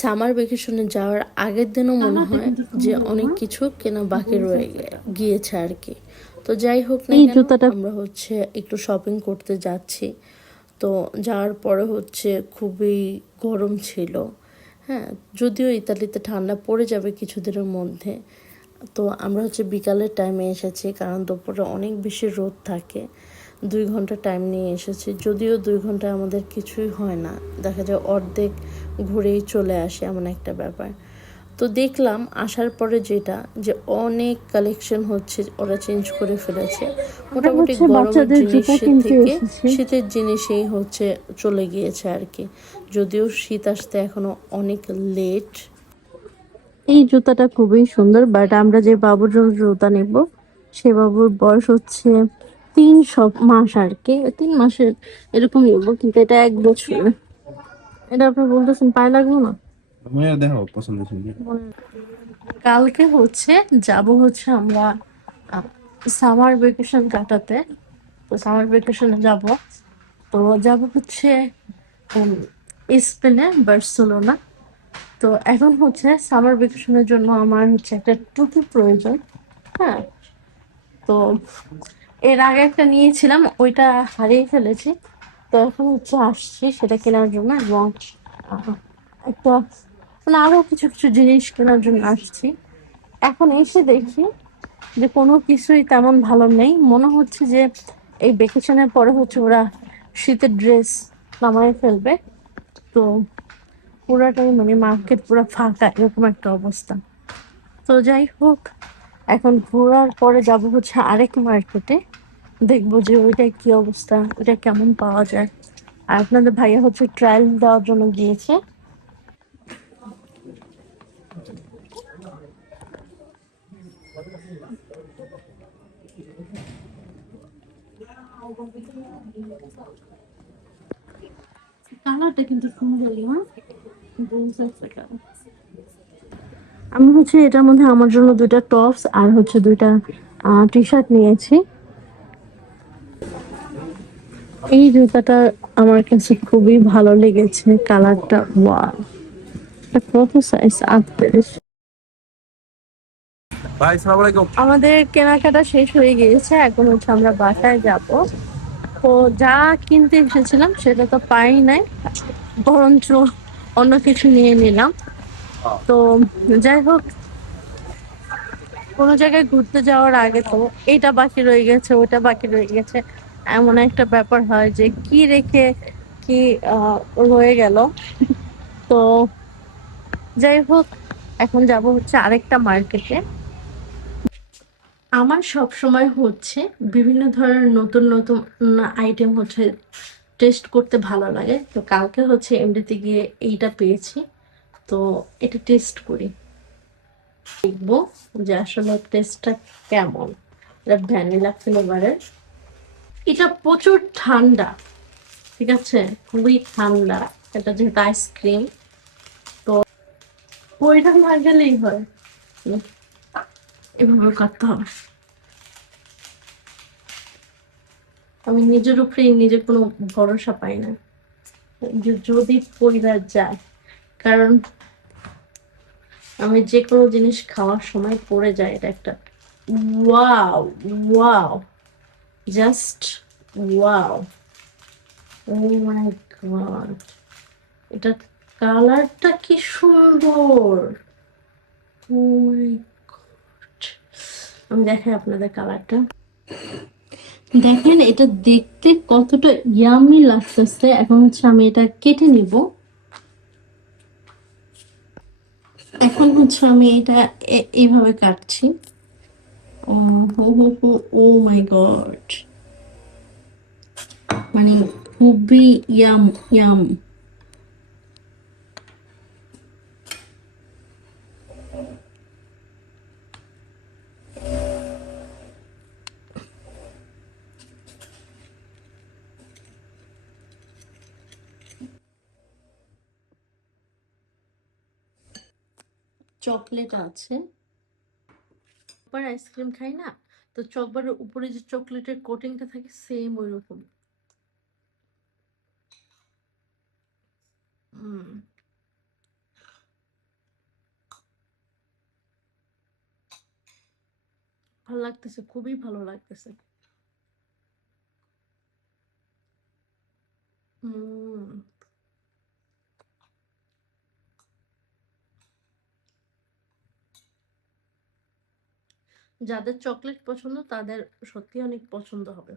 Summer ভ্যাকেশনে যাওয়ার আগের দিনও মনে কালারটা হয় কিন্তু যে সুন্দর অনেক না? কিছু কেনা বাকি গোল রয়ে একটা কালার। গিয়েছে আর কি। তো যাই হোক না এই কেন, জুতাটা আমরা একটু শপিং করতে যাচ্ছি। তো যাওয়ার পরে খুবই গরম ছিল। হ্যাঁ, যদিও ইতালিতে ঠান্ডা পড়ে যাবে কিছুদিনের মধ্যে। তো আমরা বিকালের টাইমে এসেছি, কারণ দুপুরে অনেক বেশি রোদ থাকে। 2 ঘন্টা টাইম নিয়ে এসেছি, যদিও 2 ঘন্টায় আমাদের কিছুই হয় না, দেখা যায় অর্ধেক ঘুরেই চলে আসে, এমন একটা ব্যাপার। তো দেখলাম আসার পরে যে অনেক কালেকশন ওরা চেঞ্জ করে ফেলেছে। আমরা মোটামুটি গরমের বাচ্চাদের জুতা জিনিসের কিনতে থেকে এসেছি। শীতের জিনিসেই চলে গিয়েছে আর কি। যদিও শীত আসতে এখনো অনেক লেট। এই জুতাটা খুবই সুন্দর, বাট আমরা যে বাবুর জন্য জুতা নিব সে বাবুর বয়স 3 মাস আর কি, 3 মাসের এরকম নিব, কিন্তু এটা 1 বছর। এটা আপনি বলতেছেন পায়ে লাগবে না? তোমার দেখো পছন্দ শুনবি। কালকে যাব আমরা সামার ভেকেশন কাটাতে। তো সামার ভেকেশনে যাব, তো যাব উম, স্পেনে, বার্সেলোনা। তো এখন সামার ভেকেশনের জন্য আমার একটা টুপি প্রয়োজন। হ্যাঁ, তো এর আগে একটা নিয়েছিলাম, ওইটা হারিয়ে ফেলেছি। তো এখন আসছি সেটা কেনার জন্য, এবং আহ, একটা আরো কিছু কিছু জিনিস কেনার জন্য আসছি। এখন এসে দেখি যে কোনো কিছুই তেমন ভালো নেই, মনে হচ্ছে যে এই ভেকেশনের পরে ওরা শীতের ড্রেস নামায় ফেলবে। তো পুরাটাই মার্কেট পুরো ফাঁকা, এরকম একটা অবস্থা। তো যাই হোক, এখন ঘোরার পরে যাব আরেক মার্কেটে, দেখবো যে ওইটা কি অবস্থা, ওইটা কেমন পাওয়া যায়। আর আপনাদের ভাইয়া ট্রায়াল দেওয়ার জন্য গিয়েছে। কালারটা কিন্তু সুন্দর না? আমি এটার মধ্যে আমার জন্য দুইটা টপস আর দুইটা টি শার্ট নিয়েছি। এই জুতাটা আমার কাছে খুবই ভালো লেগেছে, কালারটা ওয়াও। এটা কত সাইজ? 38। ভাই সালাম আলাইকুম। আমাদের কেনাকাটা শেষ হয়ে গিয়েছে, এখন আমরা বাসায় যাব। তো যা কিনতে এসেছিলাম সেটা তো পাই নাই, বরঞ্চ অন্য কিছু নিয়ে নিলাম। তো যাই হোক, কোনো জায়গায় ঘুরতে যাওয়ার আগে তো এইটা বাকি রয়ে গেছে, ওটা বাকি রয়ে গেছে, এমন একটা ব্যাপার হয় যে কি রেখে কি রয়ে গেল। তো যাই হোক, এখন যাব আরেকটা মার্কেটে। আমার সব সময় বিভিন্ন ধরনের নতুন নতুন আইটেম টেস্ট করতে ভালো লাগে। তো কালকে এমডিতে গিয়ে এইটা পেয়েছি, তো এটা টেস্ট করি, দেখবো যে আসলে টেস্টটা কেমন। এটা ভ্যানিলা ফ্লেভারের, এটা প্রচুর ঠান্ডা, ঠিক আছে, খুবই ঠান্ডা। এটা যেহেতু আইসক্রিম, তো ওইটা না গেলেই হয়, এভাবে করতে হবে। আমি নিজের উপরেই নিজের কোনো ভরসা পাই না যে যদি পরিবার যায়, কারণ আমি যে কোনো জিনিস খাওয়ার সময় পড়ে যায়। এটা একটা ওয়াও, ওয়াও, জাস্ট ওয়াও, ও মাই গড, এটা কালারটা কি সুন্দর! ও মাই গড, আমি দেখাই আপনাদের কালারটা। দেখেন এটা দেখতে কতটা ইয়ামি লাগতেছে। এখন আমি এটা কেটে নিব। এখন আমি এটা এইভাবে কাটছি। ও হো হো হো, ও মাই গড, মানে খুবই ইয়াম ইয়াম। চকলেট আছে, আইসক্রিম খাই না, তো চকবারের উপরে যে চকলেটের কোটিংটা থাকে সেম ওই রকম। ভালো লাগতেছে, খুবই ভালো লাগতেছে। হুম। যাদের চকলেট পছন্দ তাদের সত্যি অনেক পছন্দ হবে।